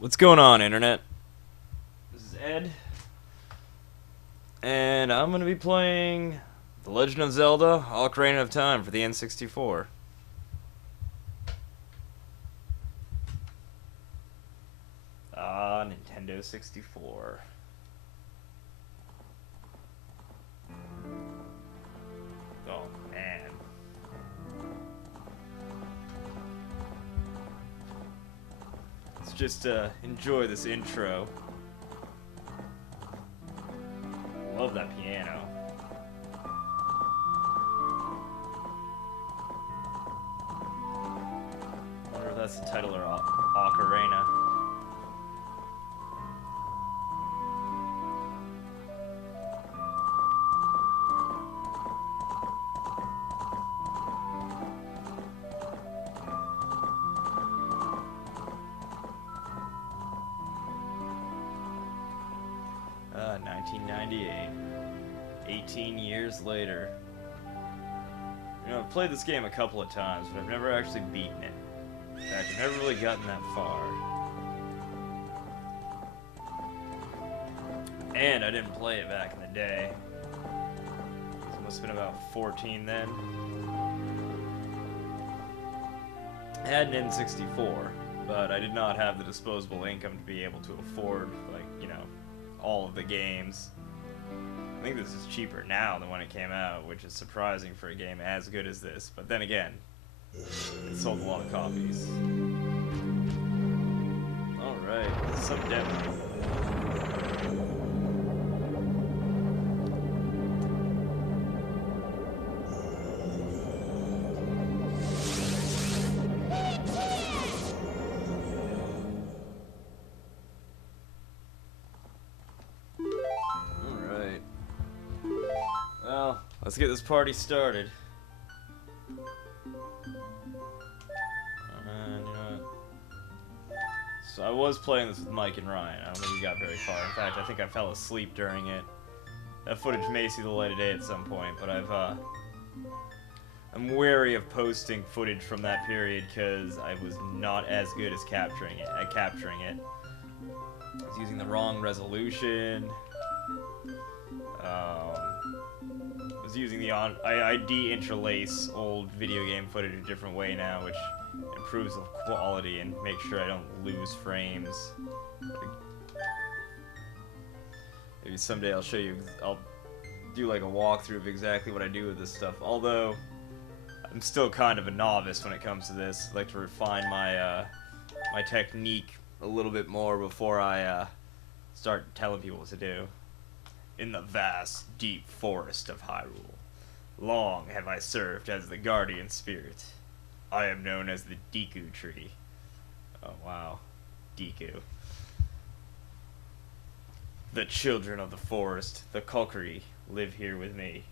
What's going on, Internet? This is Ed, and I'm going to be playing The Legend of Zelda Ocarina of Time for the N64. Nintendo 64. Oh, man. Let's just enjoy this intro. Love that piano. Wonder if that's the title or Ocarina. Uh, 1998. 18 years later. You know, I've played this game a couple of times, but I've never actually beaten it. In fact, I've never really gotten that far. And I didn't play it back in the day. It must have been about 14 then. I had an N64, but I did not have the disposable income to be able to afford, like, you know, all of the games. I think this is cheaper now than when it came out, which is surprising for a game as good as this. But then again, it sold a lot of copies. Alright, some demo. Well, let's get this party started. And you know what? So I was playing this with Mike and Ryan. I don't think we got very far. In fact, I think I fell asleep during it. That footage may see the light of day at some point, but I'm wary of posting footage from that period because I was not as good as capturing it. I was using the wrong resolution. Was using the I de-interlace old video game footage a different way now, which improves the quality and makes sure I don't lose frames. Maybe someday I'll show you. I'll do like a walkthrough of exactly what I do with this stuff. Although I'm still kind of a novice when it comes to this. I like to refine my my technique a little bit more before I start telling people what to do. In the vast, deep forest of Hyrule, long have I served as the guardian spirit. I am known as the Deku Tree. Oh wow, Deku. The children of the forest, the Kokiri, live here with me.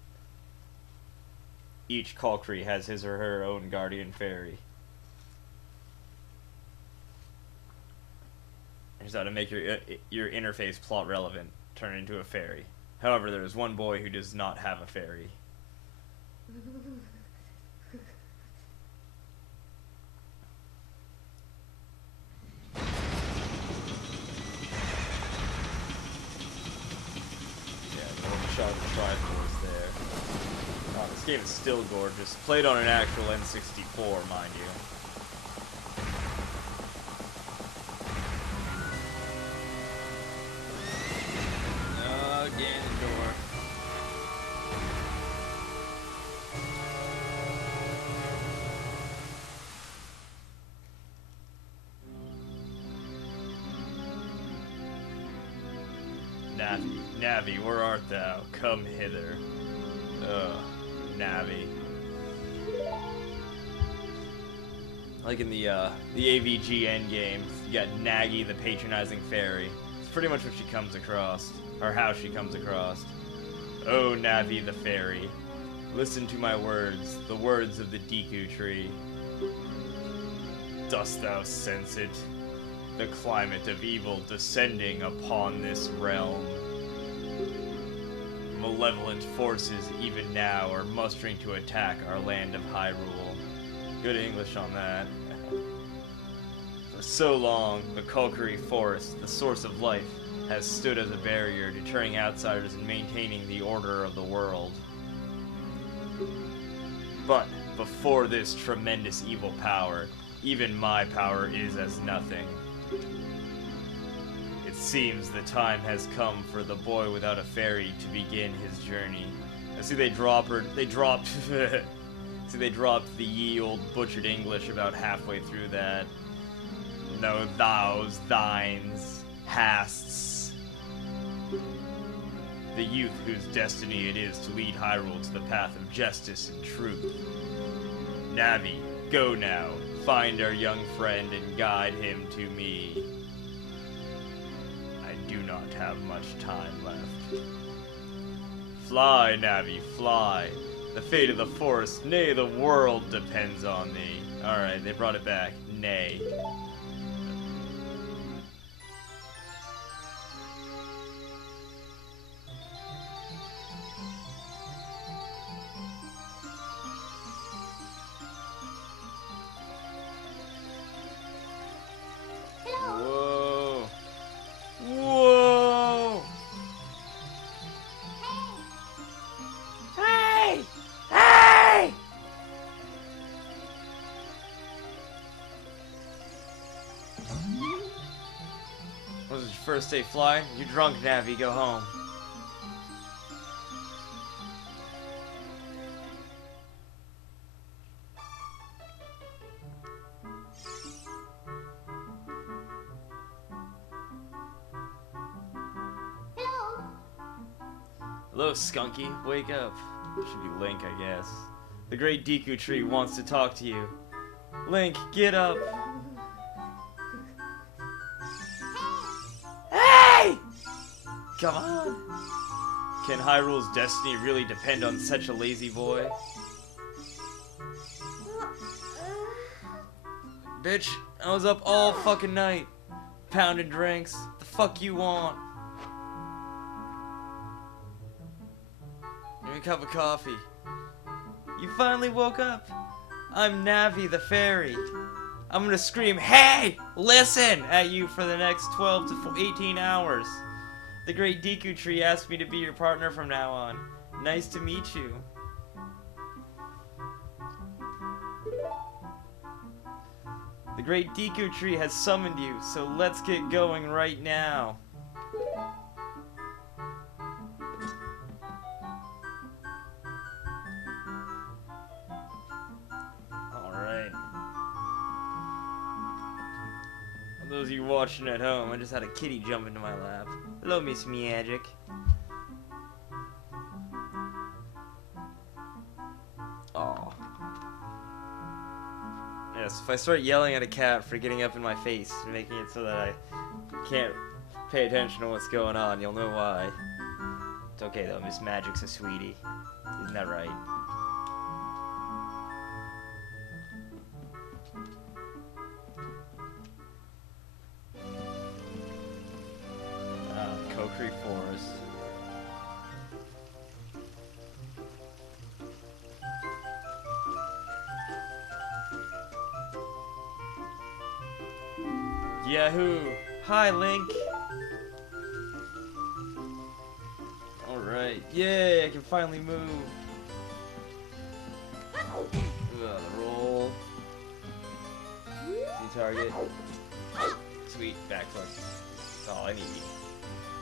Each Kokiri has his or her own guardian fairy. Here's how to make your interface plot relevant. Turn into a fairy. However, there is one boy who does not have a fairy. Yeah, the shot of the Triforce there. Oh, this game is still gorgeous. Played on an actual N64, mind you. Ganondorf. Navi, where art thou? Come hither. Ugh, Navi. Like in the AVG endgame, you got Nagi, the patronizing fairy. It's pretty much what she comes across. Or how she comes across. Oh, Navi the fairy, listen to my words, the words of the Deku Tree. Dost thou sense it? The climate of evil descending upon this realm. Malevolent forces even now are mustering to attack our land of Hyrule. Good English on that. For so long, the Ocarina Forest, the source of life, has stood as a barrier, deterring outsiders and maintaining the order of the world. But before this tremendous evil power, even my power is as nothing. It seems the time has come for the boy without a fairy to begin his journey. I see they dropped see they dropped the ye old butchered English about halfway through that. No thous, thines, hasts. The youth whose destiny it is to lead Hyrule to the path of justice and truth. Navi, go now. Find our young friend and guide him to me. I do not have much time left. Fly, Navi, fly. The fate of the forest, nay, the world depends on thee. Alright, they brought it back. Nay. Whoa. Whoa. Hey! Hey! Was it your first day flying? You're drunk, Navi. Go home. Hello, Skunky. Wake up. Should be Link, I guess. The great Deku Tree wants to talk to you. Link, get up. Hey! Come on. Can Hyrule's destiny really depend on such a lazy boy? Bitch, I was up all fucking night. Pounding drinks. The fuck you want? Give me a cup of coffee. You finally woke up. I'm Navi the fairy. I'm gonna scream, "Hey! Listen!" at you for the next 12 to 18 hours. The great Deku Tree asked me to be your partner from now on. Nice to meet you. The great Deku Tree has summoned you, so let's get going right now. For those of you watching at home, I just had a kitty jump into my lap. Hello, Miss Magic. Aw. Yes, if I start yelling at a cat for getting up in my face and making it so that I can't pay attention to what's going on, you'll know why. It's okay though, Miss Magic's a sweetie. Isn't that right? Ocarina Forest. Yahoo! Hi, Link! Alright, yay, I can finally move. Roll. See target. Sweet, backflip. That's all I need.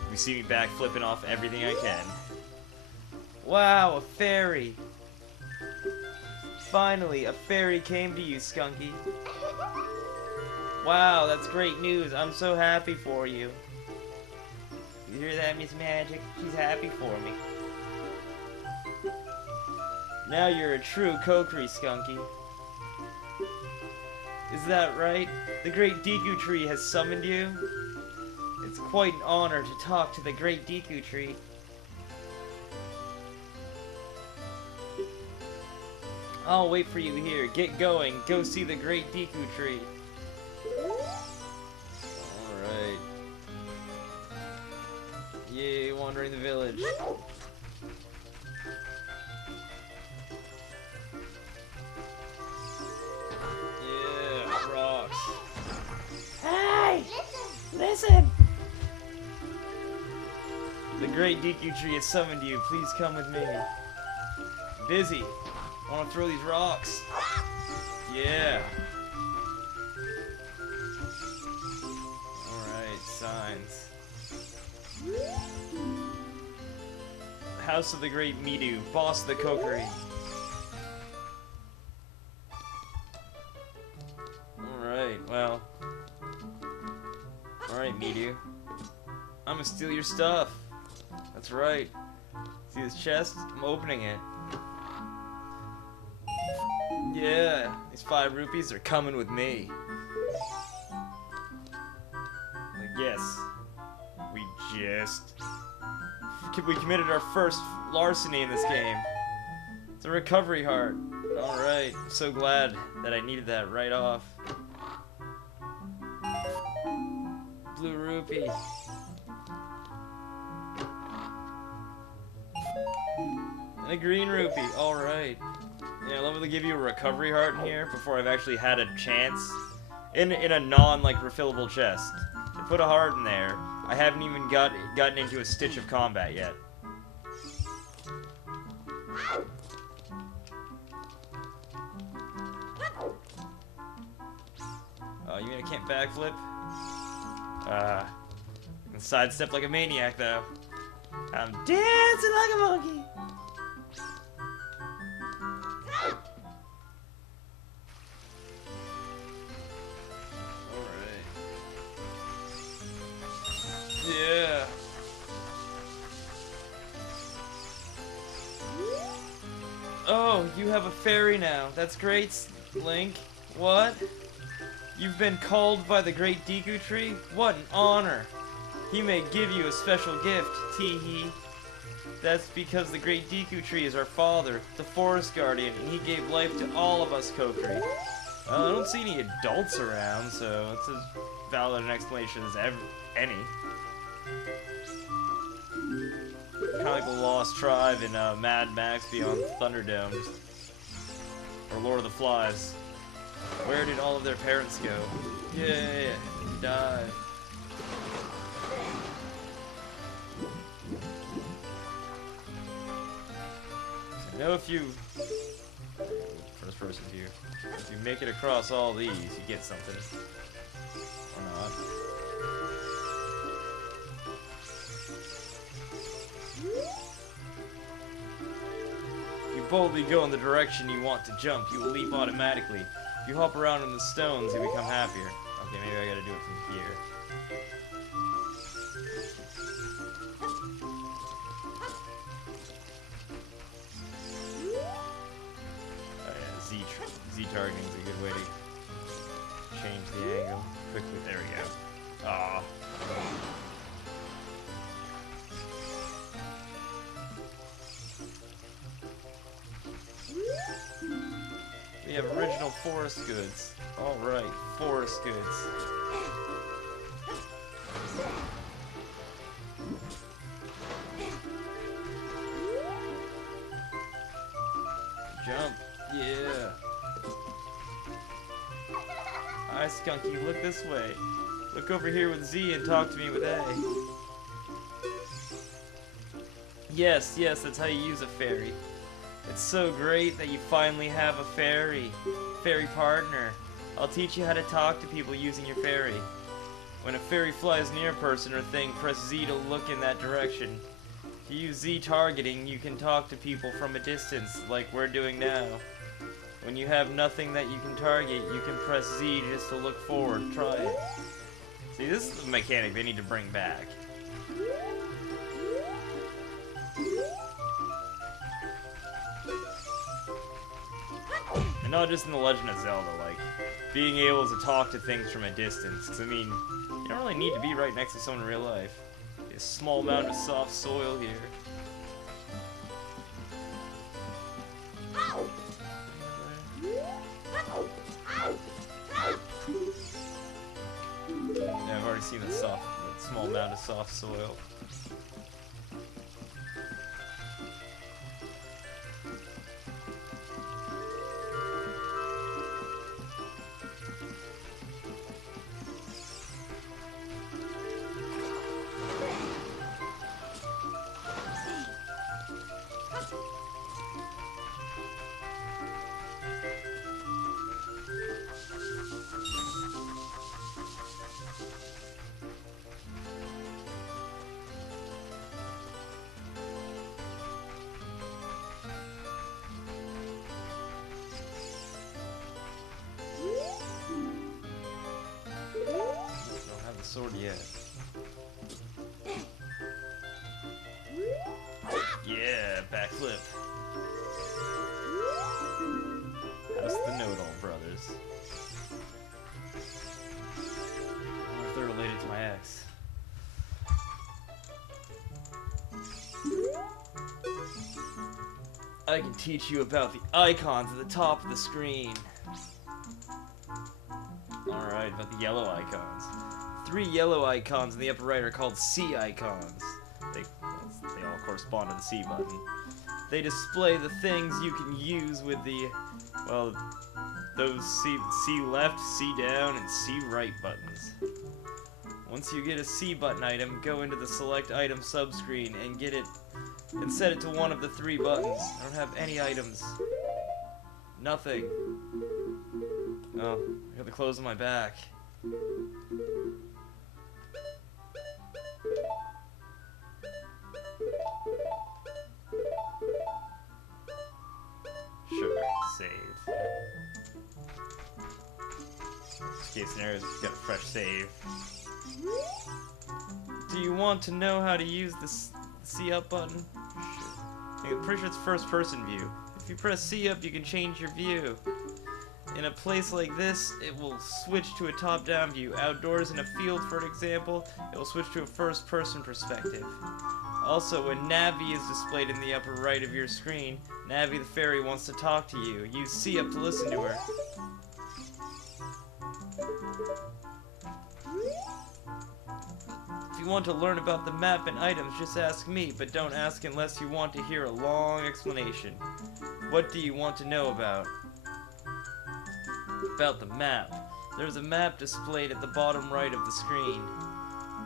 You see me back flipping off everything I can. Wow, a fairy! Finally, a fairy came to you, Skunky. Wow, that's great news. I'm so happy for you. You hear that, Miss Magic? She's happy for me. Now you're a true Kokiri, Skunky. Is that right? The great Deku Tree has summoned you? It's quite an honor to talk to the great Deku Tree. I'll wait for you here. Get going. Go see the great Deku Tree. Alright. Yay, wandering the village. Yeah, rocks. great Deku Tree has summoned you. Please come with me. Busy. I want to throw these rocks. Yeah. Alright, signs. House of the Great Midu, boss of the Kokiri. Alright, well. Alright, Midu. I'm gonna steal your stuff. That's right. See this chest? I'm opening it. Yeah, these 5 rupees are coming with me. Like, yes. We committed our first larceny in this game. It's a recovery heart. Alright, I'm so glad that I needed that right off. Blue rupee. And a green rupee, alright. Yeah, I love to give you a recovery heart in here before I've actually had a chance. In a non-like refillable chest. They put a heart in there. I haven't even gotten into a stitch of combat yet. Oh, you mean I can't backflip? I can sidestep like a maniac, though. I'm dancing like a monkey! Yeah. Oh, you have a fairy now. That's great, Link. What? You've been called by the Great Deku Tree? What an honor. He may give you a special gift, tee-hee. That's because the Great Deku Tree is our father, the Forest Guardian, and he gave life to all of us Kokiri. Well, I don't see any adults around, so it's as valid an explanation as any. Kind of like the Lost Tribe in Mad Max Beyond Thunderdome. Or Lord of the Flies. Where did all of their parents go? Yeah, die. I know if you... First person view. If you make it across all these, you get something. Or not. You boldly go in the direction you want to jump, you will leap automatically. If you hop around in the stones, you become happier. Okay, maybe I gotta do it from here. Oh yeah, Z targeting is a good way to change the angle quickly. There we go. Aw. We have original forest goods. Alright, forest goods. Jump. Yeah. Hi, Skunky, look this way. Look over here with Z and talk to me with A. Yes, that's how you use a fairy. It's so great that you finally have a fairy partner. I'll teach you how to talk to people using your fairy. When a fairy flies near a person or thing, press Z to look in that direction. If you use Z targeting, you can talk to people from a distance, like we're doing now. When you have nothing that you can target, you can press Z just to look forward. Try it. See, this is the mechanic they need to bring back. And not just in The Legend of Zelda, like, being able to talk to things from a distance. Because, I mean, you don't really need to be right next to someone in real life. A small amount of soft soil here. Yeah, I've already seen that small amount of soft soil. Don't have the sword yet. Yeah, backflip. House the Know-It-All Brothers. I wonder if they're related to my ex. I can teach you about the icons at the top of the screen. Alright, about the yellow icons. 3 yellow icons in the upper right are called C icons. They all correspond to the C button. They display the things you can use with the, well, those C left, C down, and C right buttons. Once you get a C button item, go into the select item subscreen and get it, and set it to one of the 3 buttons. I don't have any items. Nothing. Oh, I got the clothes on my back. Sure, save. Worst case scenario is just get a fresh save. Do you want to know how to use the C up button? Sure. I'm pretty sure it's first person view. If you press C up, you can change your view. In a place like this, it will switch to a top-down view. Outdoors in a field, for example, it will switch to a first-person perspective. Also, when Navi is displayed in the upper right of your screen, Navi the fairy wants to talk to you. Use C up to listen to her. If you want to learn about the map and items, just ask me, but don't ask unless you want to hear a long explanation. What do you want to know about? About the map. There's a map displayed at the bottom right of the screen.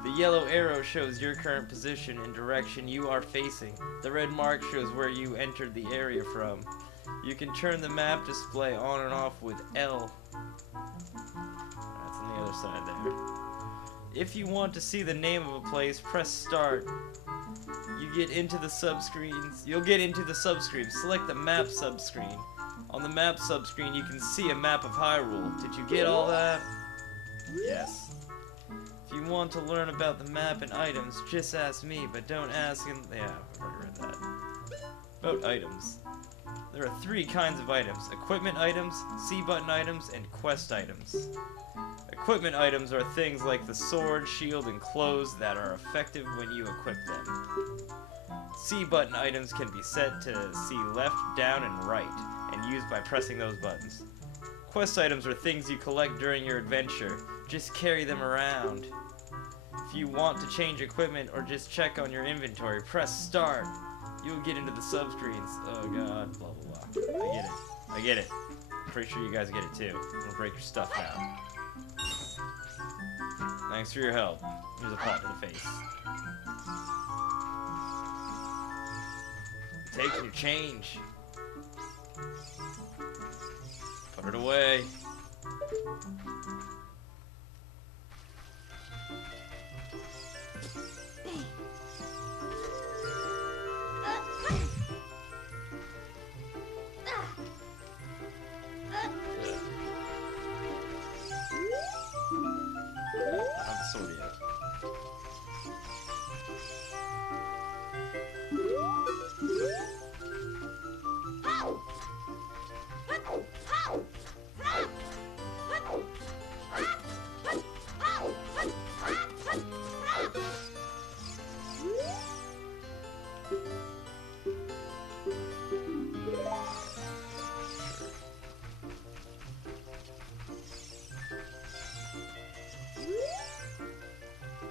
The yellow arrow shows your current position and direction you are facing. The red mark shows where you entered the area from. You can turn the map display on and off with L. That's on the other side there. If you want to see the name of a place, press start. You'll get into the subscreen. Select the map subscreen. On the map subscreen, you can see a map of Hyrule. Did you get all that? Yes. If you want to learn about the map and items, just ask me, but don't ask him. Yeah, I've already read that. About items. There are 3 kinds of items: equipment items, C button items, and quest items. Equipment items are things like the sword, shield, and clothes that are effective when you equip them. C button items can be set to see left, down, and right, and used by pressing those buttons. Quest items are things you collect during your adventure. Just carry them around. If you want to change equipment or just check on your inventory, press start. You'll get into the subscreens. Oh god, blah blah blah. I get it. I'm pretty sure you guys get it too. I'm gonna break your stuff down. Thanks for your help. Here's a pot to the face. Take your change. Put it away.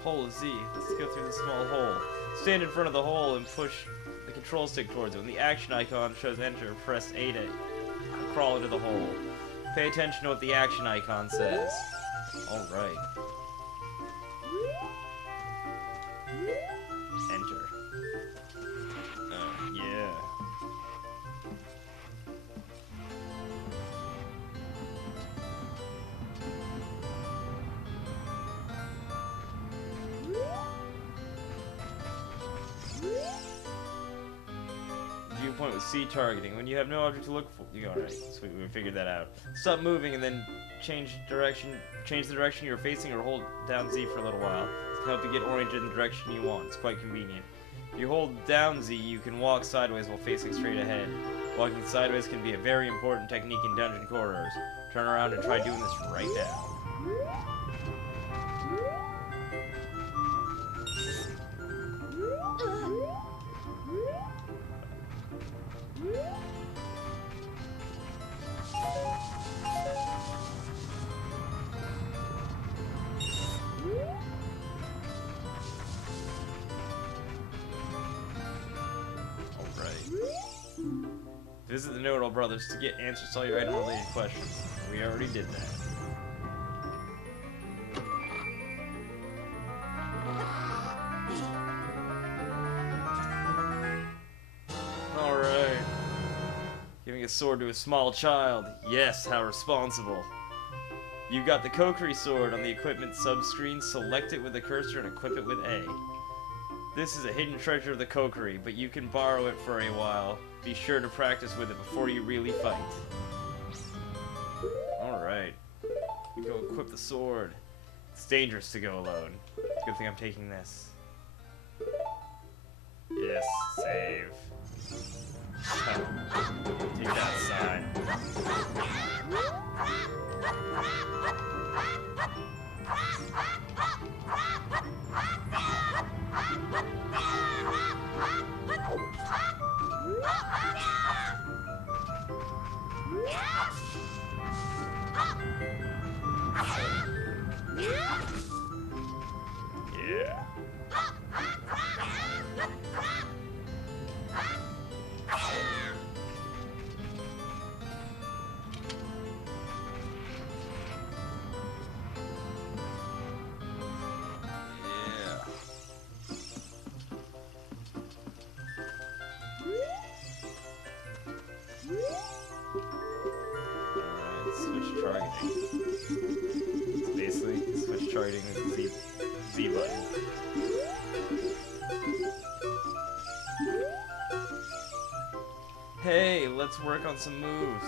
Hole is Z. Let's go through the small hole. Stand in front of the hole and push the control stick towards it. When the action icon shows enter, press A to crawl into the hole. Pay attention to what the action icon says. Alright. Enter. Oh, yeah. point with C targeting. When you have no object to look for, you go alright. Sweet, we figured that out. Stop moving and then change the direction you're facing, or hold down Z for a little while. This can help you get oriented in the direction you want. It's quite convenient. If you hold down Z, you can walk sideways while facing straight ahead. Walking sideways can be a very important technique in dungeon corridors. Turn around and try doing this right now. Visit the Know-It-All Brothers to get answers to all your item-related questions. We already did that. Alright. Giving a sword to a small child. Yes, how responsible. You've got the Kokiri sword on the equipment subscreen. Select it with the cursor and equip it with A. This is a hidden treasure of the Kokiri, but you can borrow it for a while. Be sure to practice with it before you really fight. Alright. Go equip the sword. It's dangerous to go alone. It's a good thing I'm taking this. Yes, save. Take that sign. Yeah. Switch targeting. It's basically switch targeting with the Z button. Hey, let's work on some moves.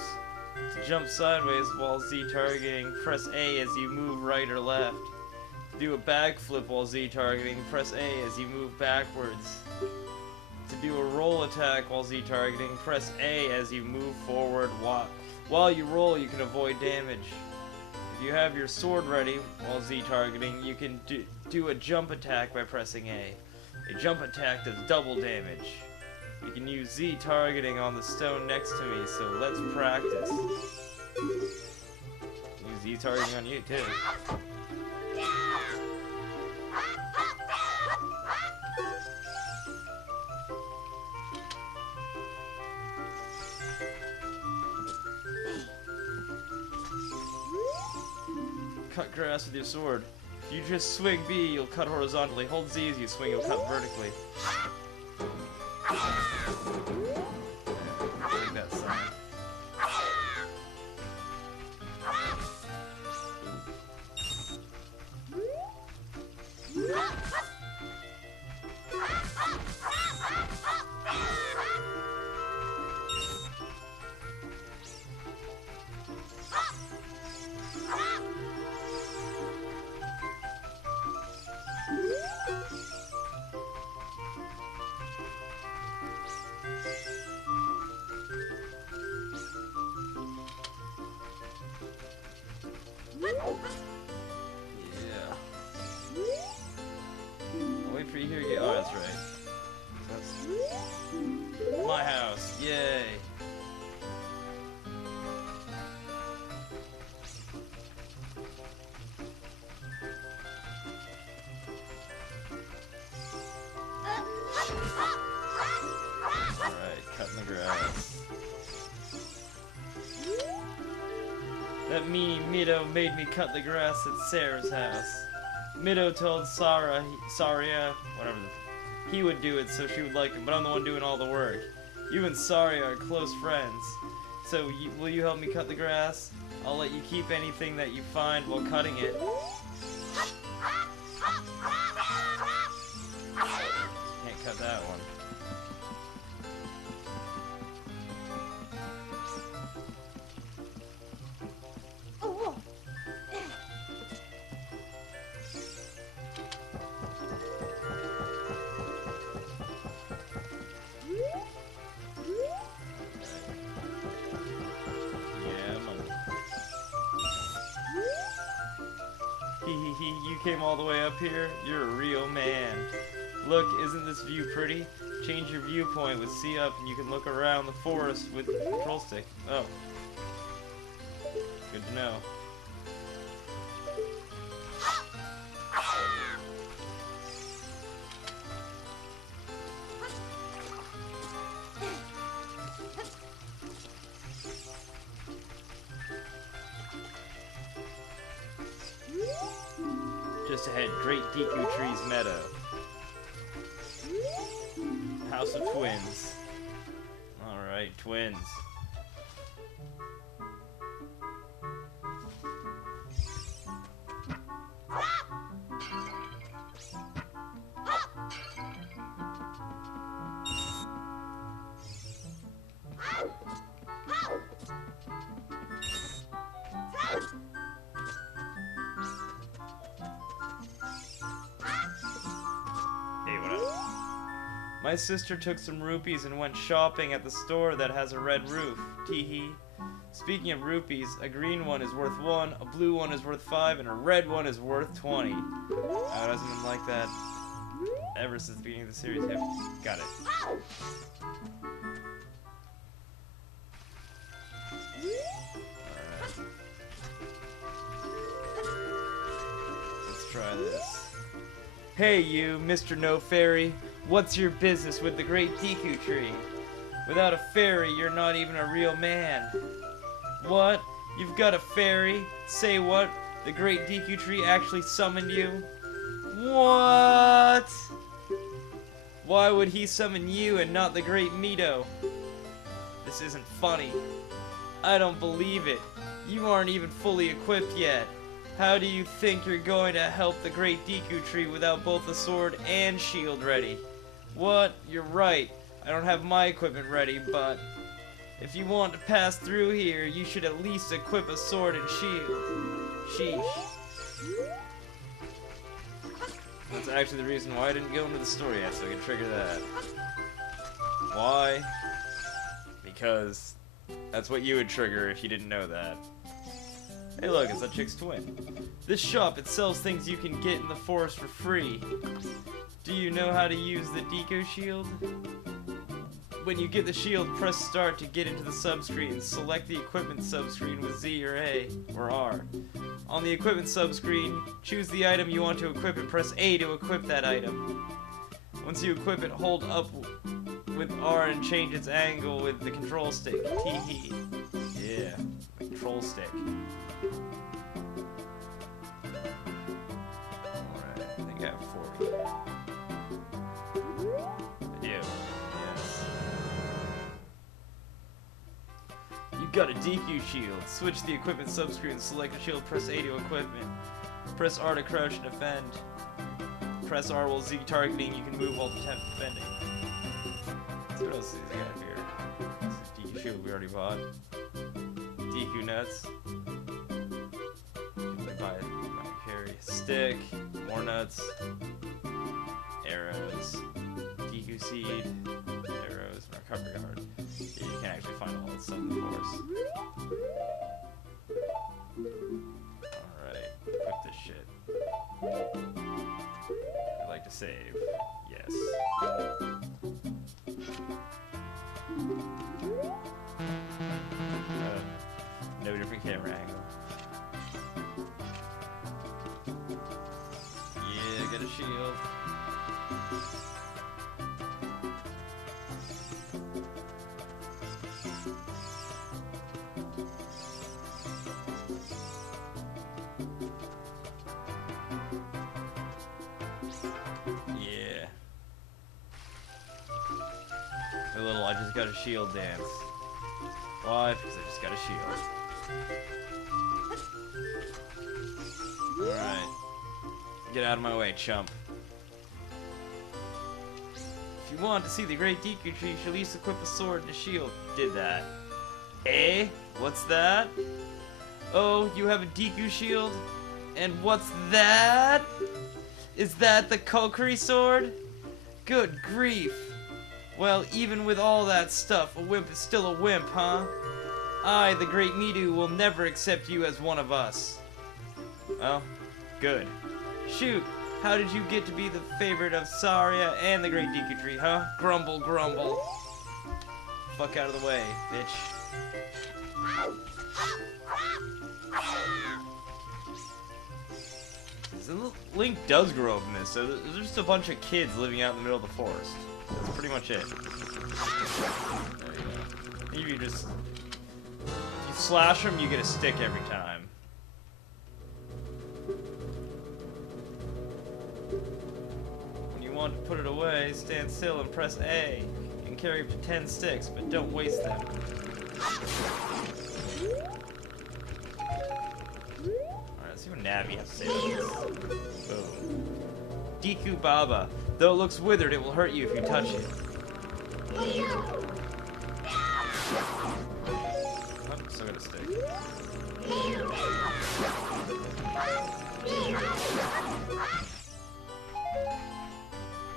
To jump sideways while Z targeting, press A as you move right or left. To do a backflip while Z targeting, press A as you move backwards. To do a roll attack while Z targeting, press A as you move forward. While you roll, you can avoid damage. If you have your sword ready while Z targeting, you can do a jump attack by pressing A. A jump attack does double damage. You can use Z targeting on the stone next to me, so let's practice. Use Z targeting on you too. Cut grass with your sword. If you just swing B, you'll cut horizontally. Hold Z as you swing, you'll cut vertically. Take that sign. Yeah. I'll wait for you here to get. Oh, that's right. That's my house. Yay. Alright, cutting the grass. That meanie Mido made me cut the grass at Sarah's house. Mido told Saria, whatever, he would do it so she would like him, but I'm the one doing all the work. You and Saria are close friends. So will you help me cut the grass? I'll let you keep anything that you find while cutting it. Can't cut that one. came all the way up here? You're a real man. Look, isn't this view pretty? Change your viewpoint with C up and you can look around the forest with the control stick. Oh. Good to know. Just ahead, Great Deku Tree's meadow. House of Twins. Alright, twins. My sister took some rupees and went shopping at the store that has a red roof. Teehee. Speaking of rupees, a green one is worth 1, a blue one is worth 5, and a red one is worth 20. Oh, it hasn't been like that ever since the beginning of the series. Yep. Got it. Alright. Let's try this. Hey you, Mr. No Fairy. What's your business with the Great Deku Tree? Without a fairy, you're not even a real man. What? You've got a fairy? Say what? The Great Deku Tree actually summoned you? What? Why would he summon you and not the Great Mido? This isn't funny. I don't believe it. You aren't even fully equipped yet. How do you think you're going to help the Great Deku Tree without both the sword and shield ready? What? You're right. I don't have my equipment ready, but if you want to pass through here, you should at least equip a sword and shield. Sheesh. That's actually the reason why I didn't go into the store yet, so I could trigger that. Why? Because that's what you would trigger if you didn't know that. Hey look, it's that chick's twin. This shop, it sells things you can get in the forest for free. Do you know how to use the Deku Shield? When you get the shield, press start to get into the subscreen. Select the equipment subscreen with Z or A or R. On the equipment subscreen, choose the item you want to equip and press A to equip that item. Once you equip it, hold up with R and change its angle with the control stick. Teehee. Yeah, the control stick. Alright, I think I have 40. I do, yes. You got a DQ shield. Switch the equipment subscreen, select the shield, press A to equipment. Press R to crouch and defend. Press R while Z targeting, you can move while defending. So what else is he got here? This is DQ shield we already bought. DQ nuts. Buy carry stick, more nuts, arrows, DQ seed, arrows, and recovery card. Yeah, you can actually find all that stuff in the forest. Alright, equip this shit. I'd like to save. Yes. No different camera angle. Yeah, get a shield. Yeah. A little I just got a shield dance. Why? Because I just got a shield. Alright. Get out of my way, chump. If you want to see the Great Deku Tree, you should at least equip a sword and a shield. Did that. Eh? What's that? Oh, you have a Deku shield? And what's that? Is that the Kokiri sword? Good grief. Well, even with all that stuff, a wimp is still a wimp, huh? I, the Great Mido, will never accept you as one of us. Well, good. Shoot! How did you get to be the favorite of Saria and the Great Deku Tree, huh? Grumble, grumble. Fuck out of the way, bitch. Link does grow up in this, so there's just a bunch of kids living out in the middle of the forest. That's pretty much it. There you go. If you just... you slash them, you get a stick every time. When you want to put it away, stand still and press A. You can carry up to 10 sticks, but don't waste them. See what Navi has to say about this. Boom. Deku Baba. Though it looks withered, it will hurt you if you touch it. Oh, still got a stick.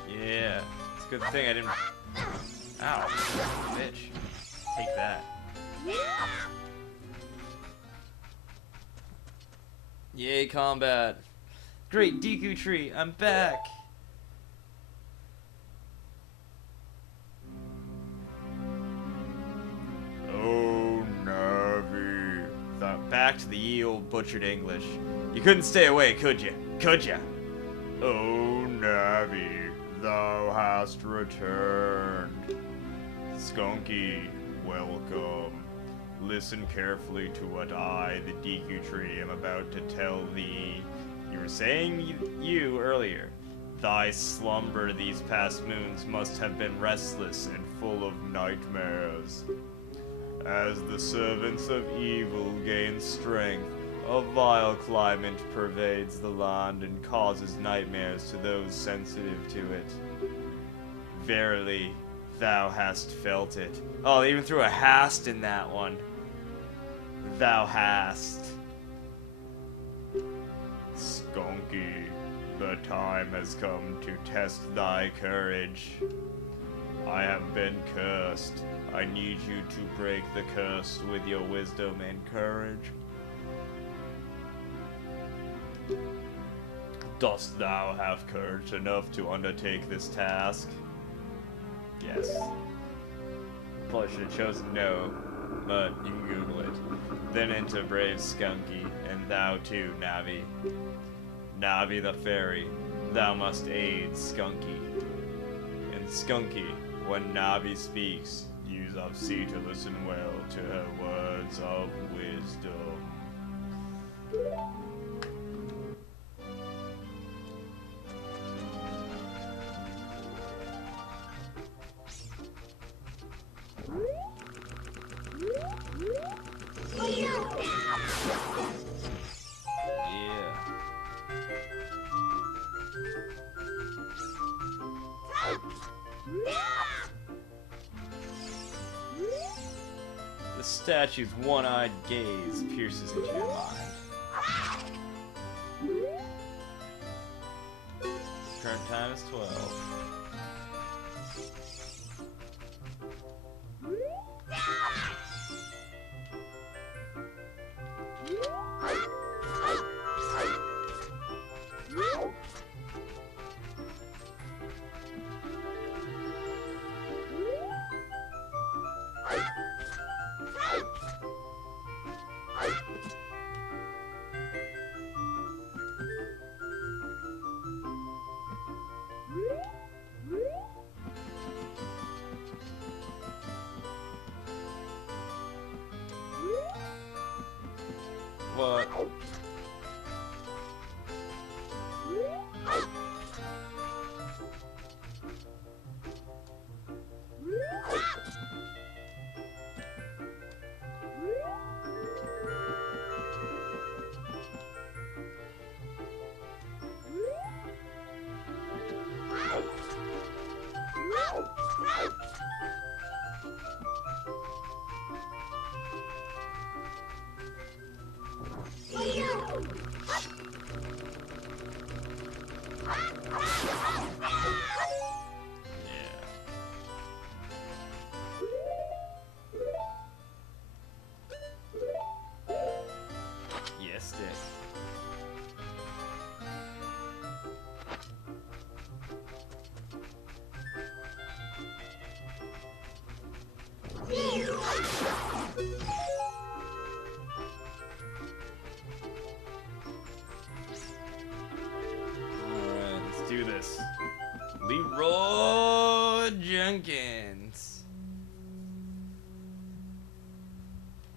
Yeah. It's a good thing I didn't... Ow. Bitch. Take that. Yay, combat. Great Deku Tree, I'm back. Oh, Navi. Back to the ye old butchered English. You couldn't stay away, could you? Could ya? Oh, Navi, thou hast returned. Skunky, welcome. Listen carefully to what I, the Deku Tree, am about to tell thee. You were saying you earlier. Thy slumber these past moons must have been restless and full of nightmares. As the servants of evil gain strength, a vile climate pervades the land and causes nightmares to those sensitive to it. Verily, thou hast felt it. Oh, they even threw a hast in that one. Thou hast. Skunky, the time has come to test thy courage. I have been cursed. I need you to break the curse with your wisdom and courage. Dost thou have courage enough to undertake this task? Yes. Probably should have chosen no, but you can Google it. Then enter brave Skunky, and thou too, Navi. Navi the fairy, thou must aid Skunky. And Skunky, when Navi speaks, use of C to listen well to her words of wisdom. The statue's one-eyed gaze pierces into your mind. Current time is 12. What?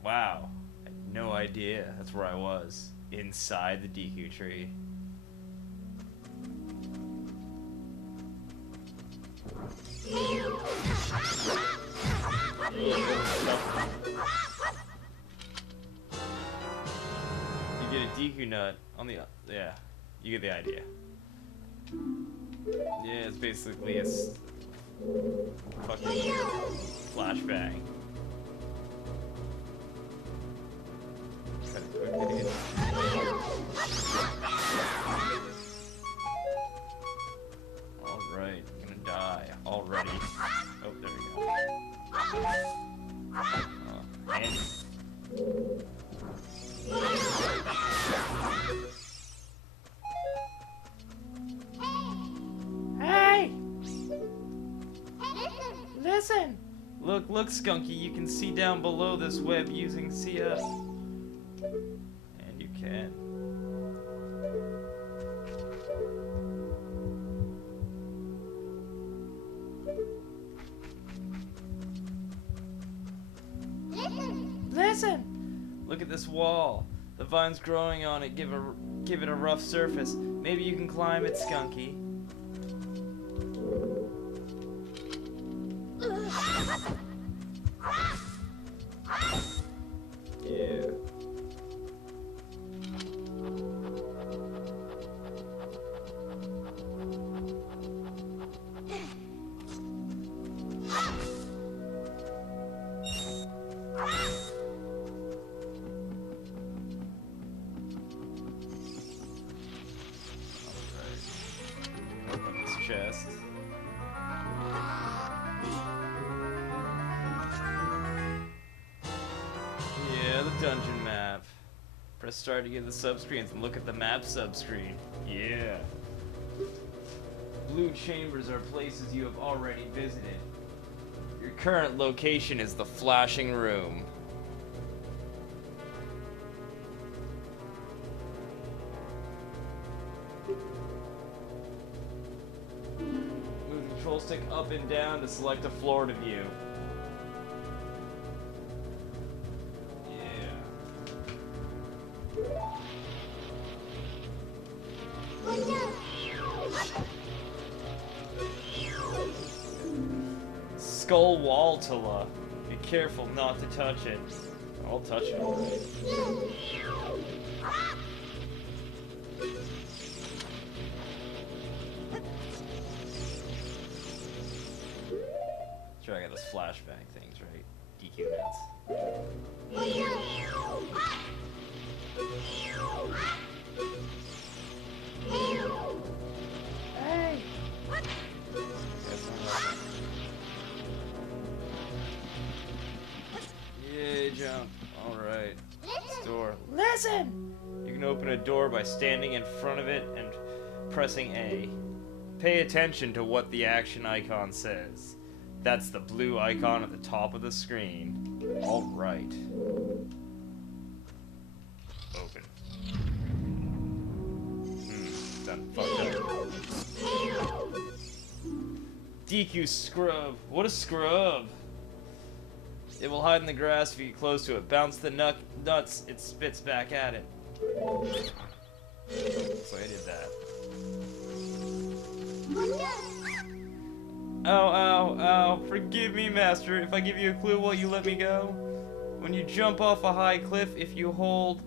Wow. I had no idea that's where I was. Inside the Deku tree. You get a Deku nut on the... yeah, you get the idea. Yeah, it's basically a fucking flashbang. Alright, I'm gonna die already. Oh, there we go. Handy. Hey! Listen! Look, Skunky, you can see down below this web using CF. And you can. Listen! Look at this wall. The vines growing on it give it a rough surface. Maybe you can climb it, Skunky. Yeah. Chest. Yeah, the dungeon map. Press start to get the subscreens and look at the map subscreen. Yeah. Blue chambers are places you have already visited. Your current location is the flashing room. Control stick up and down to select a floor to view. Yeah. Skull Waltula. Be careful not to touch it. I'll touch it already. Sure, I got those flashbang things, right? DQ nuts. Hey! Yay, jump. Alright. Door. Listen! You can open a door by standing in front of it and pressing A. Pay attention to what the action icon says. That's the blue icon at the top of the screen. Alright. Open. Done fucked up. DQ scrub. What a scrub. It will hide in the grass if you get close to it. Bounce the nuts, it spits back at it. So I did that. Ow, ow, ow. Forgive me, Master. If I give you a clue, will you let me go? When you jump off a high cliff, if you hold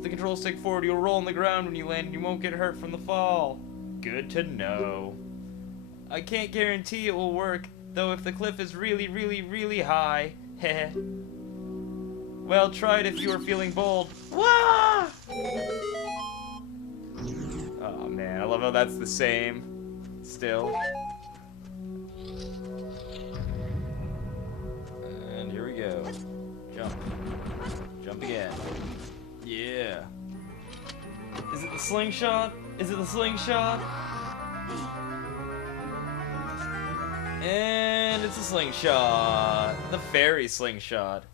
the control stick forward, you'll roll on the ground when you land and you won't get hurt from the fall. Good to know. I can't guarantee it will work, though if the cliff is really, really, really high. Heh. Well, try it if you are feeling bold. Wah! Oh man, I love how that's the same. Still. And here we go. Jump. Jump again. Yeah. Is it the slingshot? Is it the slingshot? And it's a slingshot. The fairy slingshot.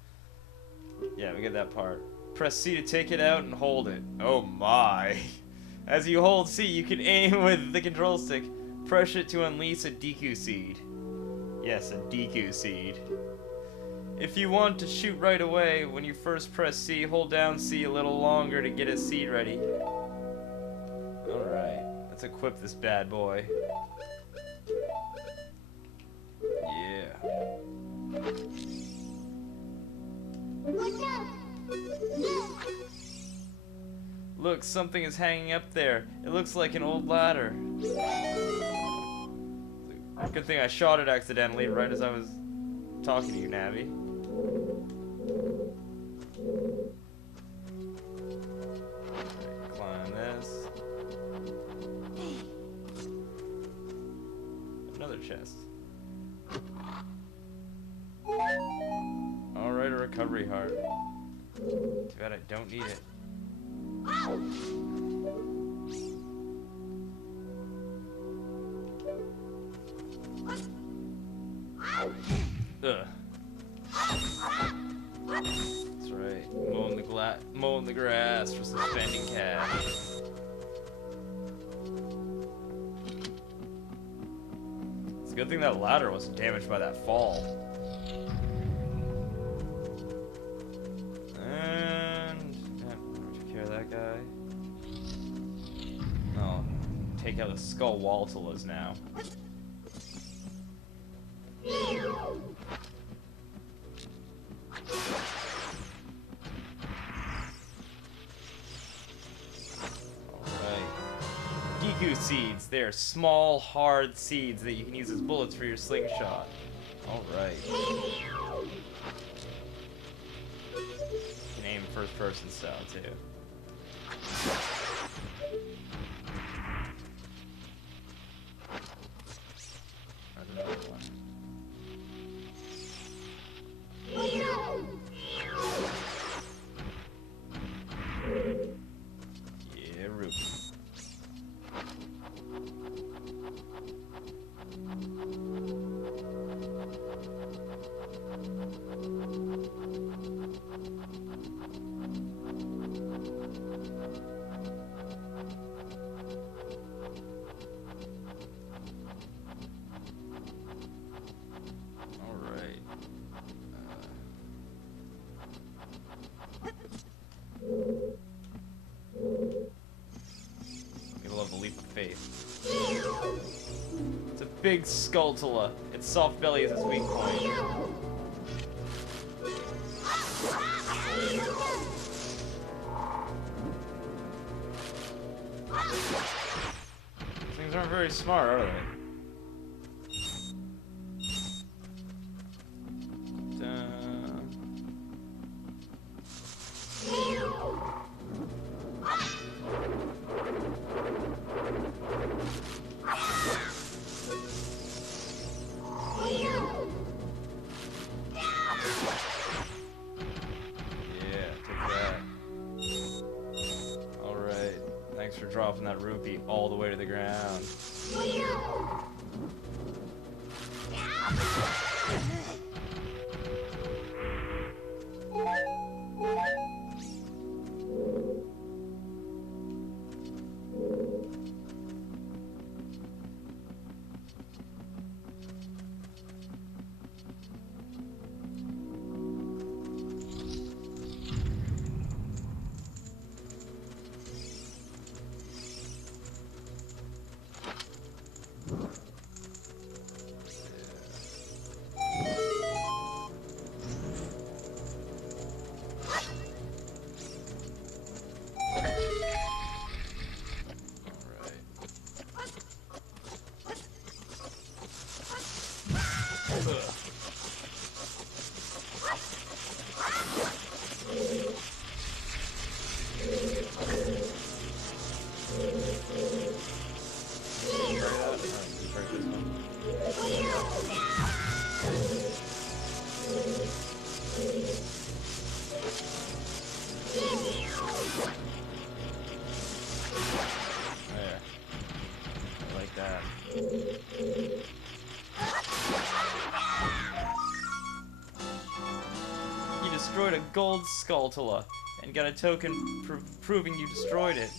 Yeah, we get that part. Press C to take it out and hold it. Oh my. As you hold C, you can aim with the control stick. Press it to unleash a DQ seed. Yes, a DQ seed. If you want to shoot right away, when you first press C, hold down C a little longer to get his seed ready. Alright, let's equip this bad boy. Yeah. Look, something is hanging up there. It looks like an old ladder. Good thing I shot it accidentally right as I was talking to you, Navi. Climb this. Another chest. Alright, a recovery heart. Too bad I don't need it. Ugh. That's right. Mowing the grass for some spending cash. It's a good thing that ladder wasn't damaged by that fall. And take care of that guy. Oh, take out the skull Waltulas now. Giku seeds. They are small, hard seeds that you can use as bullets for your slingshot. Alright. You can aim first person style too. Another one. Yeah, rupee. It's a big Skulltula. Its soft belly is its weak point. Things aren't very smart, are they? Thanks for dropping that rupee all the way to the ground. Destroyed a gold Skulltula and got a token proving you destroyed it.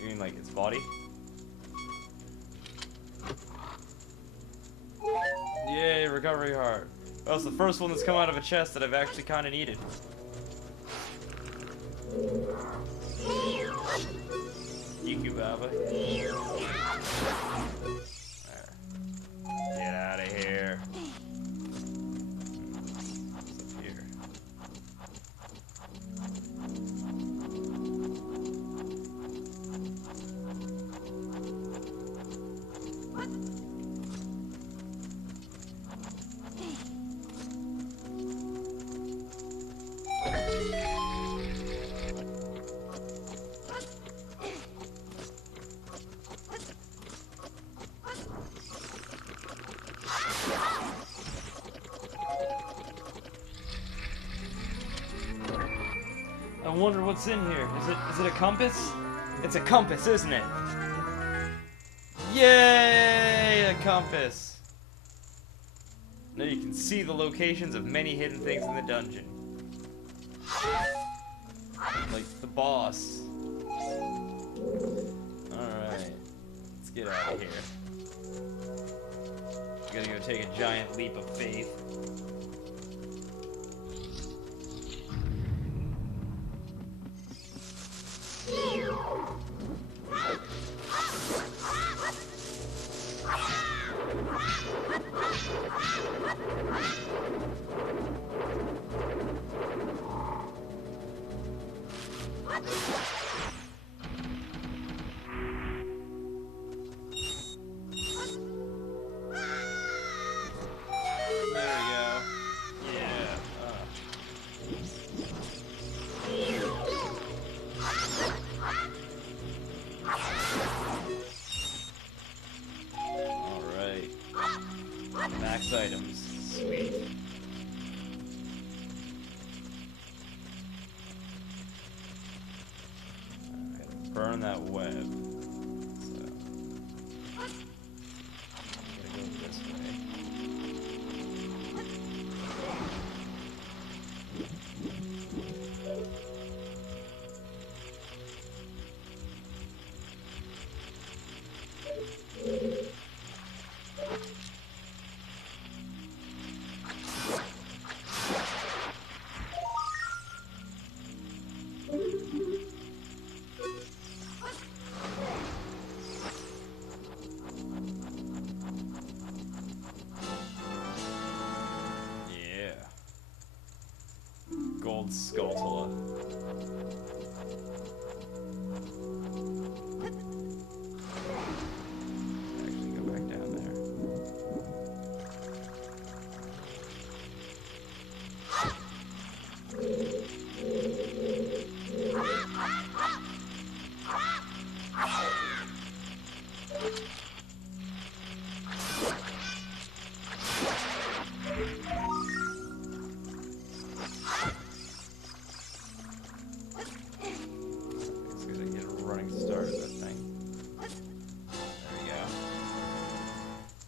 You mean like its body? Yay, recovery heart. Well, it's the first one that's come out of a chest that I've actually kind of needed. Thank you, Baba. There. Get out of here. What's up here? I wonder what's in here. Is it a compass? It's a compass, isn't it? Yay! A compass. Now you can see the locations of many hidden things in the dungeon. Like the boss. Alright. Let's get out of here. Gotta go take a giant leap of faith. Max items. Sweet. Alright, burn that web. So, gotta go this way. Gold Skulltula. Actually, go back down there.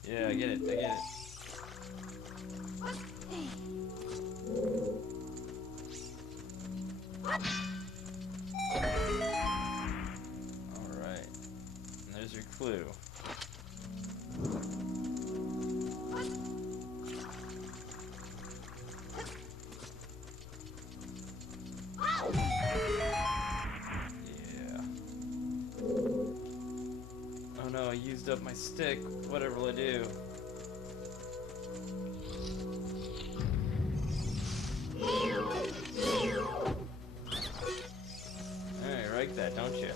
Yeah, I get it, I get it. Alright. And there's your clue. Yeah. Oh no, I used up my stick. Whatever will I do? Hey, you like that, don't you?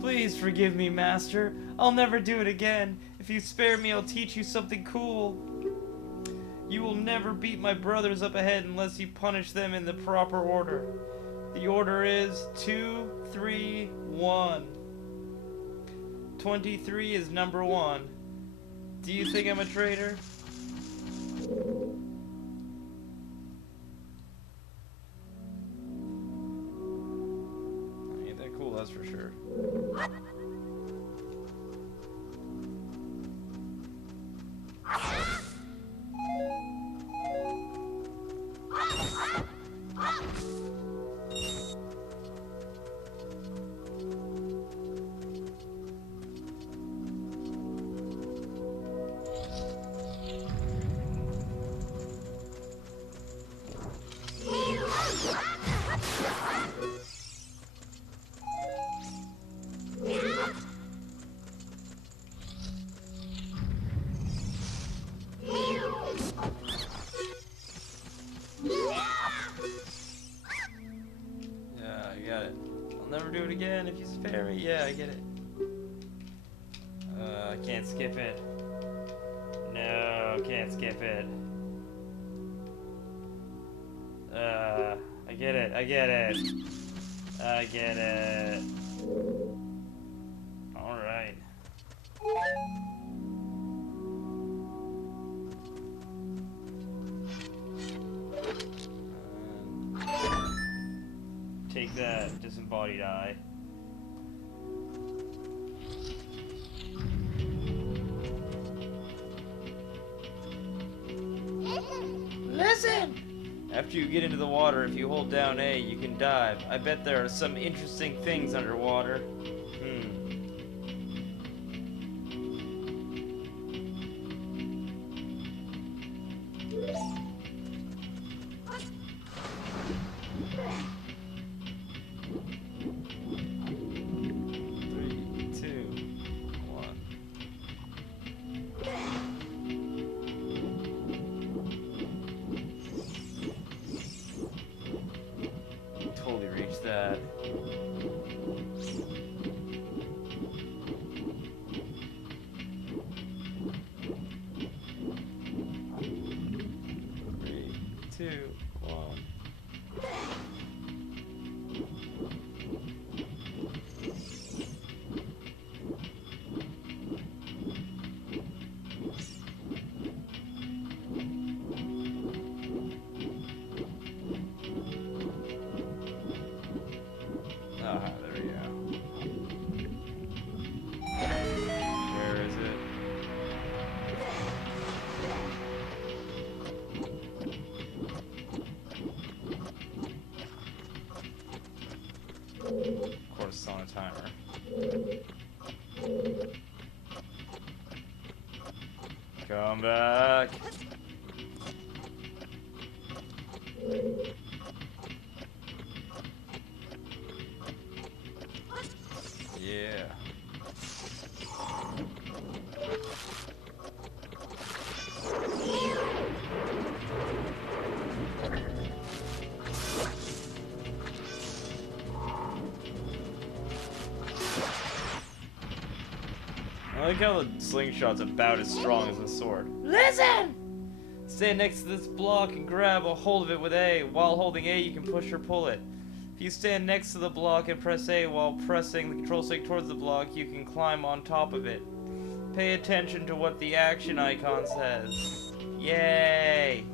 Please forgive me, Master. I'll never do it again. If you spare me, I'll teach you something cool. You will never beat my brothers up ahead unless you punish them in the proper order. The order is 2, 3, 1. 23 is number 1. Do you think I'm a traitor? Ain't that cool, that's for sure. I'll never do it again if you spare me. Yeah, I get it. I can't skip it. No, can't skip it. I get it. I get it. I get it. Alright. Take that, disembodied eye. Listen! After you get into the water, if you hold down A, you can dive. I bet there are some interesting things underwater. Totally reached that. Three, two, one. Ah, there we go. Where is it? Of course, it's on a timer. Come back. Yeah. I like how the slingshot's about as strong as the sword. Listen! Stand next to this block and grab a hold of it with A. While holding A, you can push or pull it. If you stand next to the block and press A while pressing the control stick towards the block, you can climb on top of it. Pay attention to what the action icon says. Yay!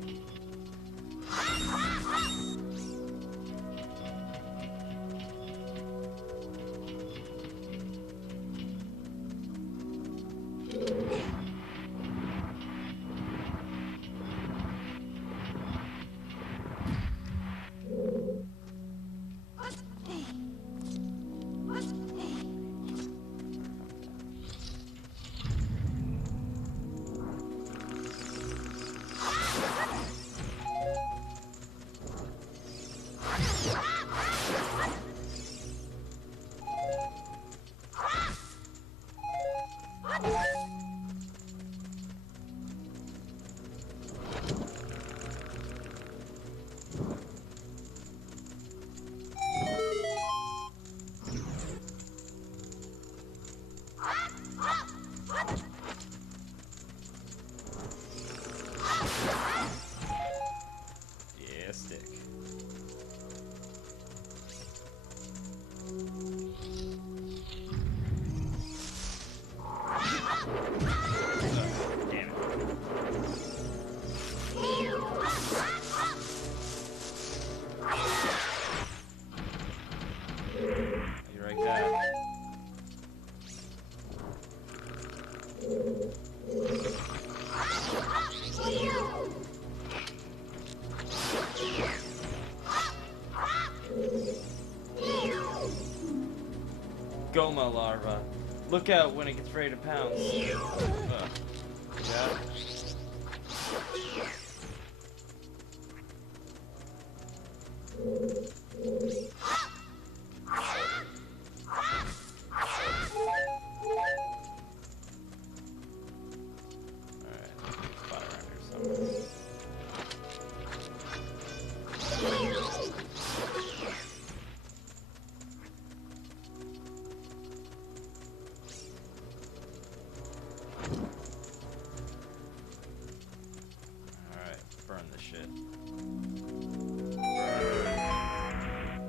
Yeah, stick. Damn it. You like that? Goma larva. Look out when it gets ready to pounce. Yeah.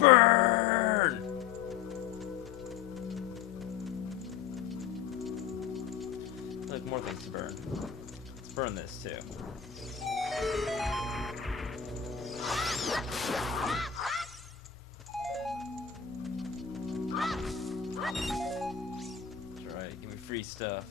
Burn! Like more things to burn. Let's burn this too. That's right, give me free stuff.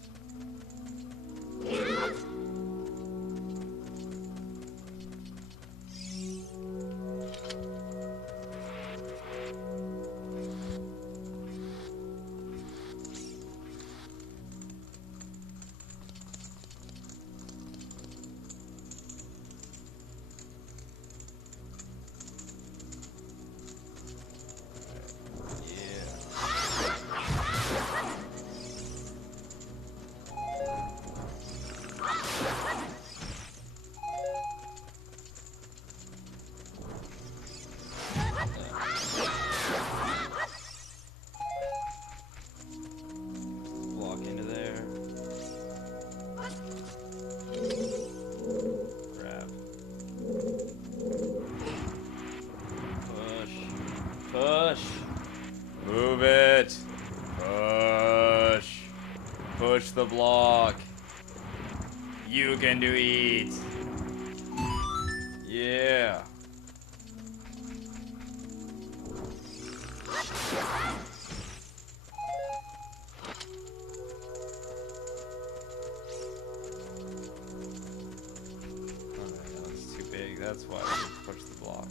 Push. Move it. Push. Push the block. You can do it. Yeah. Alright, that's too big. That's why we push the block.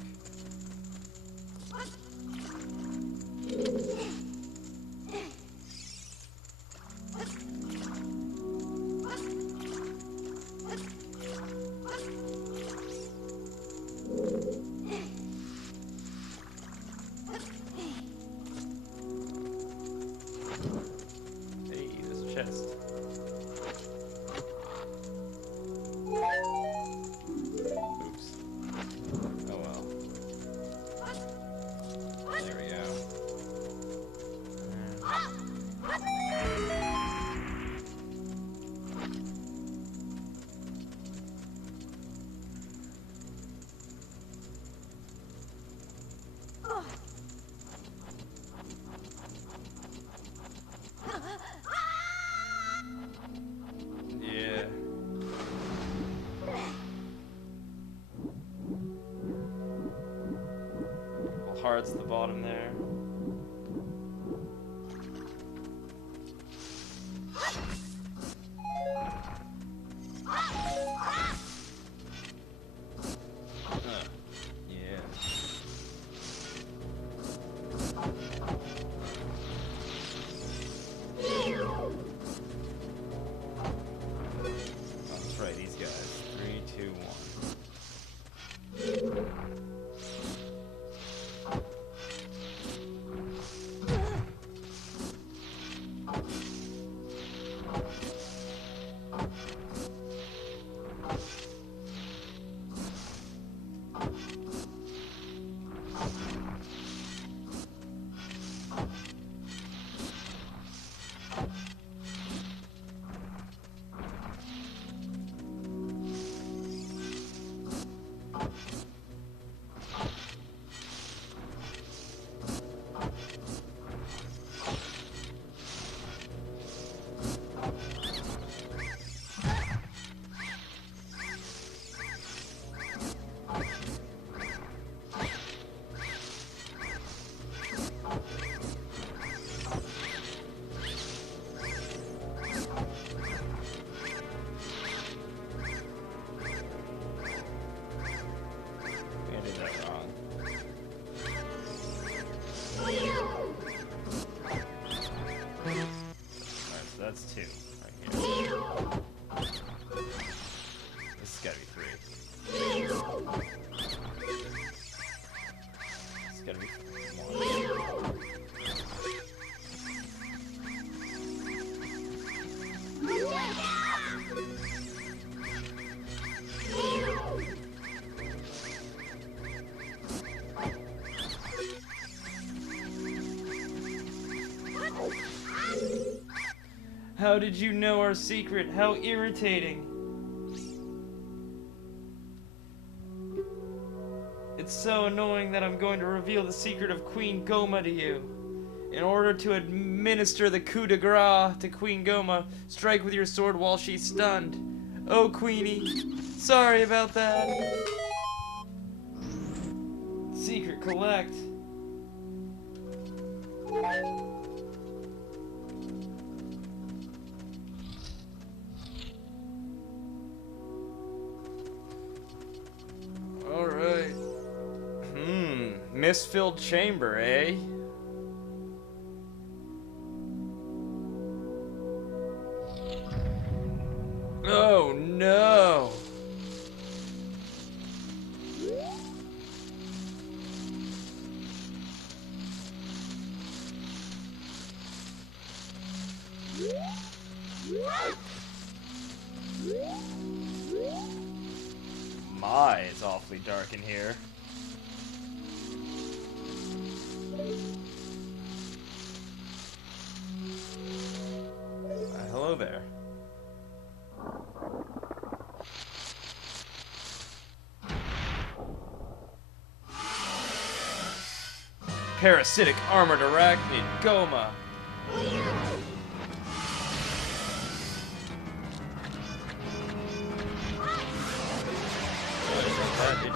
Chest. Oops. Oh well. There we go. Yeah. Well, hearts at the bottom there. Yeah. That's right, these guys. 3, 2, 1. That's 2 right here. This has got to be 3. It's got to be 1. How did you know our secret? How irritating. It's so annoying that I'm going to reveal the secret of Queen Goma to you. In order to administer the coup de grace to Queen Goma, strike with your sword while she's stunned. Oh, Queenie, sorry about that. Secret collect. Alright. Mist-filled chamber, eh? Oh no! My, it's awfully dark in here. Hello there. Parasitic armored arachnid Goma. That did it.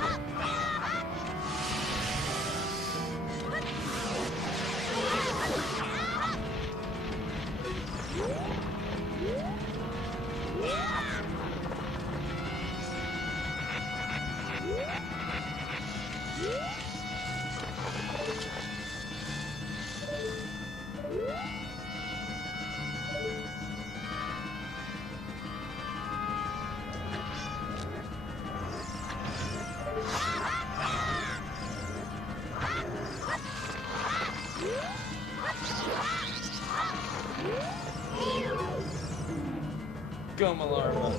Goma larva.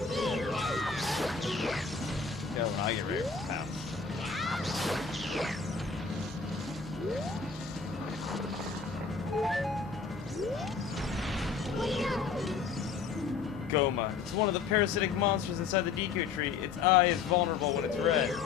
Yeah, when I get ready to pounce. Goma. It's one of the parasitic monsters inside the Deku tree. Its eye is vulnerable when it's red.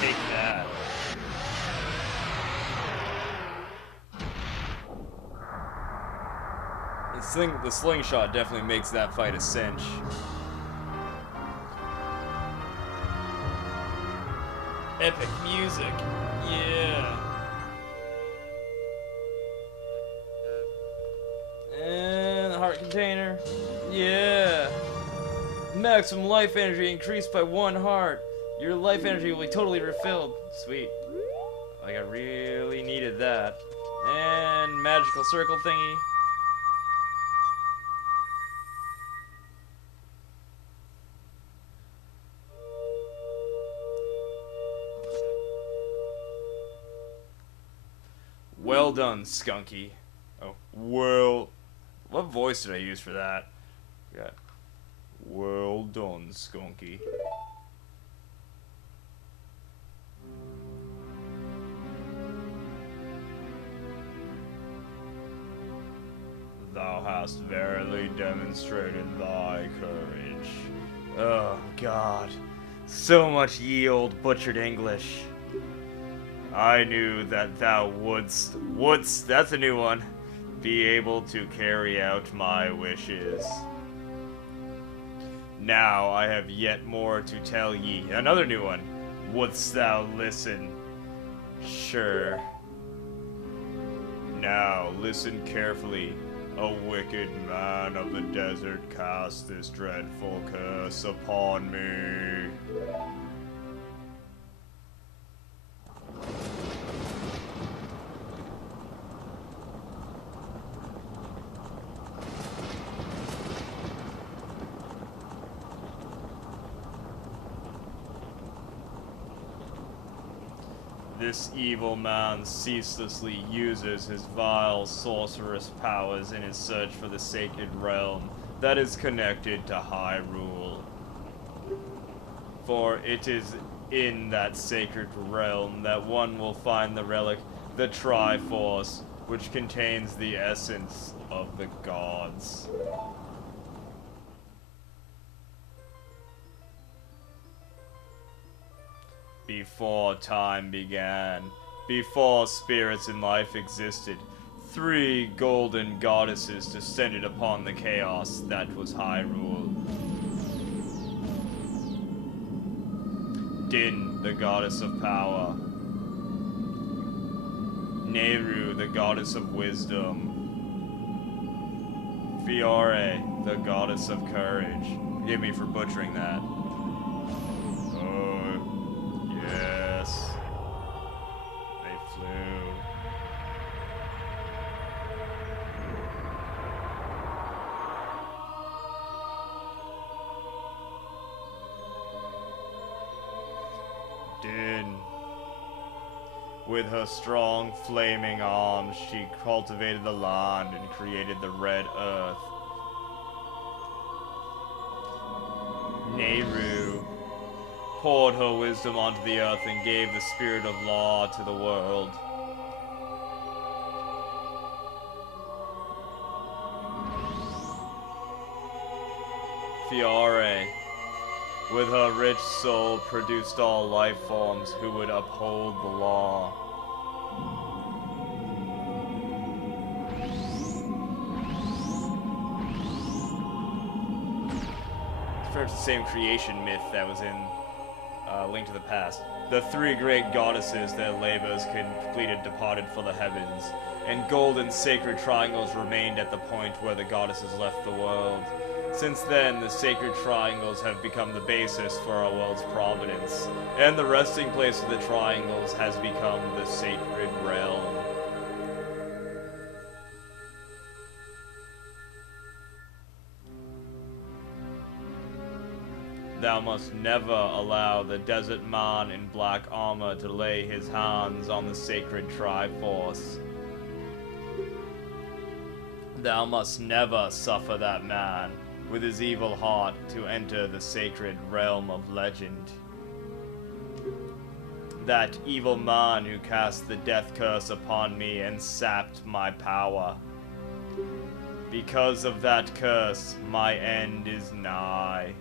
Take that. The slingshot definitely makes that fight a cinch. Epic music. Yeah. And the heart container. Yeah. Maximum life energy increased by 1 heart. Your life energy will be totally refilled. Sweet. Like I really needed that. And magical circle thingy. Well done, Skunky. Oh, well. What voice did I use for that? Yeah. Well done, Skunky. Thou hast verily demonstrated thy courage. Oh, God. So much ye old butchered English. I knew that thou wouldst, that's a new one, be able to carry out my wishes. Now I have yet more to tell ye. Another new one. Wouldst thou listen? Sure. Now listen carefully. A wicked man of the desert cast this dreadful curse upon me. This evil man ceaselessly uses his vile sorcerous powers in his search for the sacred realm that is connected to Hyrule. For it is in that sacred realm that one will find the relic, the Triforce, which contains the essence of the gods. Before time began, before spirits in life existed, 3 golden goddesses descended upon the chaos that was Hyrule. Din, the goddess of power. Nehru, the goddess of wisdom. Fiore, the goddess of courage. Forgive me for butchering that. Oh, yes. They flew. Din. With her strong, flaming arms, she cultivated the land and created the Red Earth. Nehru poured her wisdom onto the earth and gave the spirit of law to the world. Fiore, with her rich soul, produced all life forms who would uphold the law. It's the same creation myth that was in Link to the Past. The 3 great goddesses, their labors completed, departed for the heavens, and golden sacred triangles remained at the point where the goddesses left the world. Since then, the sacred triangles have become the basis for our world's providence, and the resting place of the triangles has become the sacred realm. Thou must never allow the desert man in black armor to lay his hands on the sacred Triforce. Thou must never suffer that man with his evil heart to enter the sacred realm of legend. That evil man who cast the death curse upon me and sapped my power. Because of that curse, my end is nigh.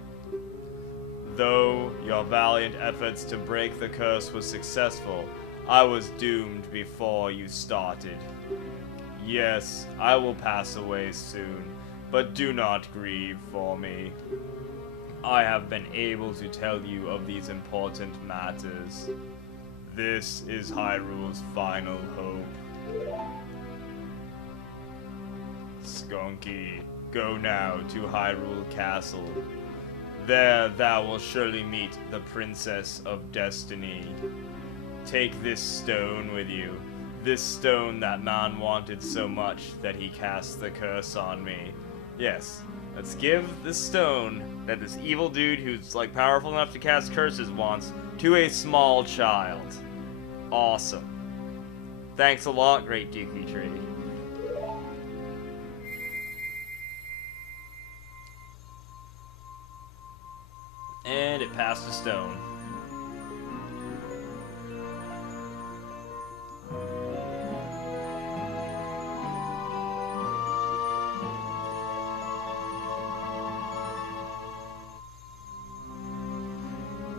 Though your valiant efforts to break the curse was successful, I was doomed before you started. Yes, I will pass away soon, but do not grieve for me. I have been able to tell you of these important matters. This is Hyrule's final hope. Skunky, go now to Hyrule Castle. There thou wilt surely meet the Princess of Destiny. Take this stone with you. This stone that man wanted so much that he cast the curse on me. Yes, let's give this stone that this evil dude who's like powerful enough to cast curses wants to a small child. Awesome. Thanks a lot, Great Dookie Tree. And it passed a stone.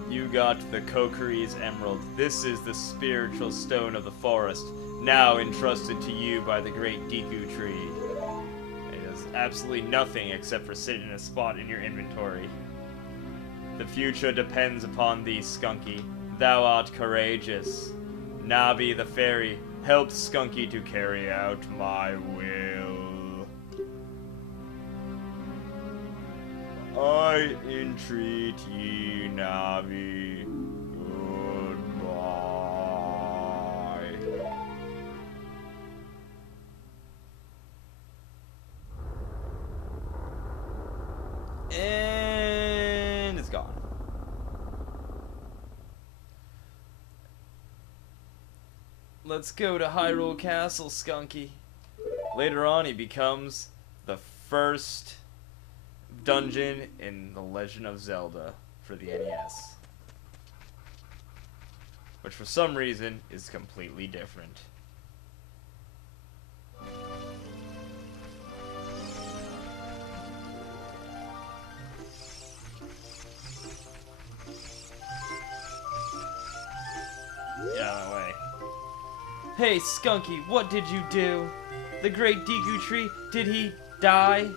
You got the Kokiri's Emerald. This is the spiritual stone of the forest, now entrusted to you by the Great Deku Tree. It does absolutely nothing except for sitting in a spot in your inventory. The future depends upon thee, Skunky. Thou art courageous. Navi the fairy helped Skunky to carry out my will. I entreat ye, Navi. Goodbye. And it's gone. Let's go to Hyrule Castle, Skunky. Later on, he becomes the first dungeon in The Legend of Zelda for the NES. Which for some reason is completely different. Get out of the way. Hey, Skunky, what did you do? The great Deku Tree, did he die?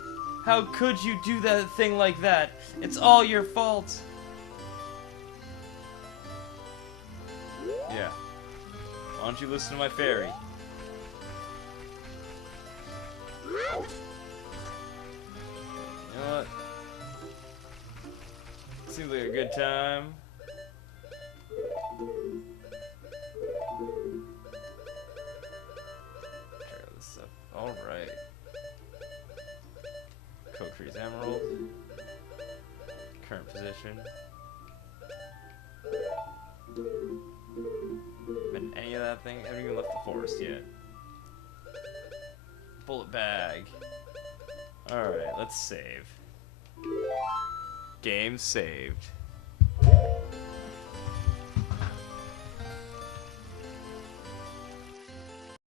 How could you do that thing like that? It's all your fault. Yeah. Why don't you listen to my fairy? You know what? Seems like a good time. Check this up. Alright. Kokiri's Emerald. Current position. Been any of that thing? I haven't even left the forest yet. Bullet bag. Alright, let's save. Game saved.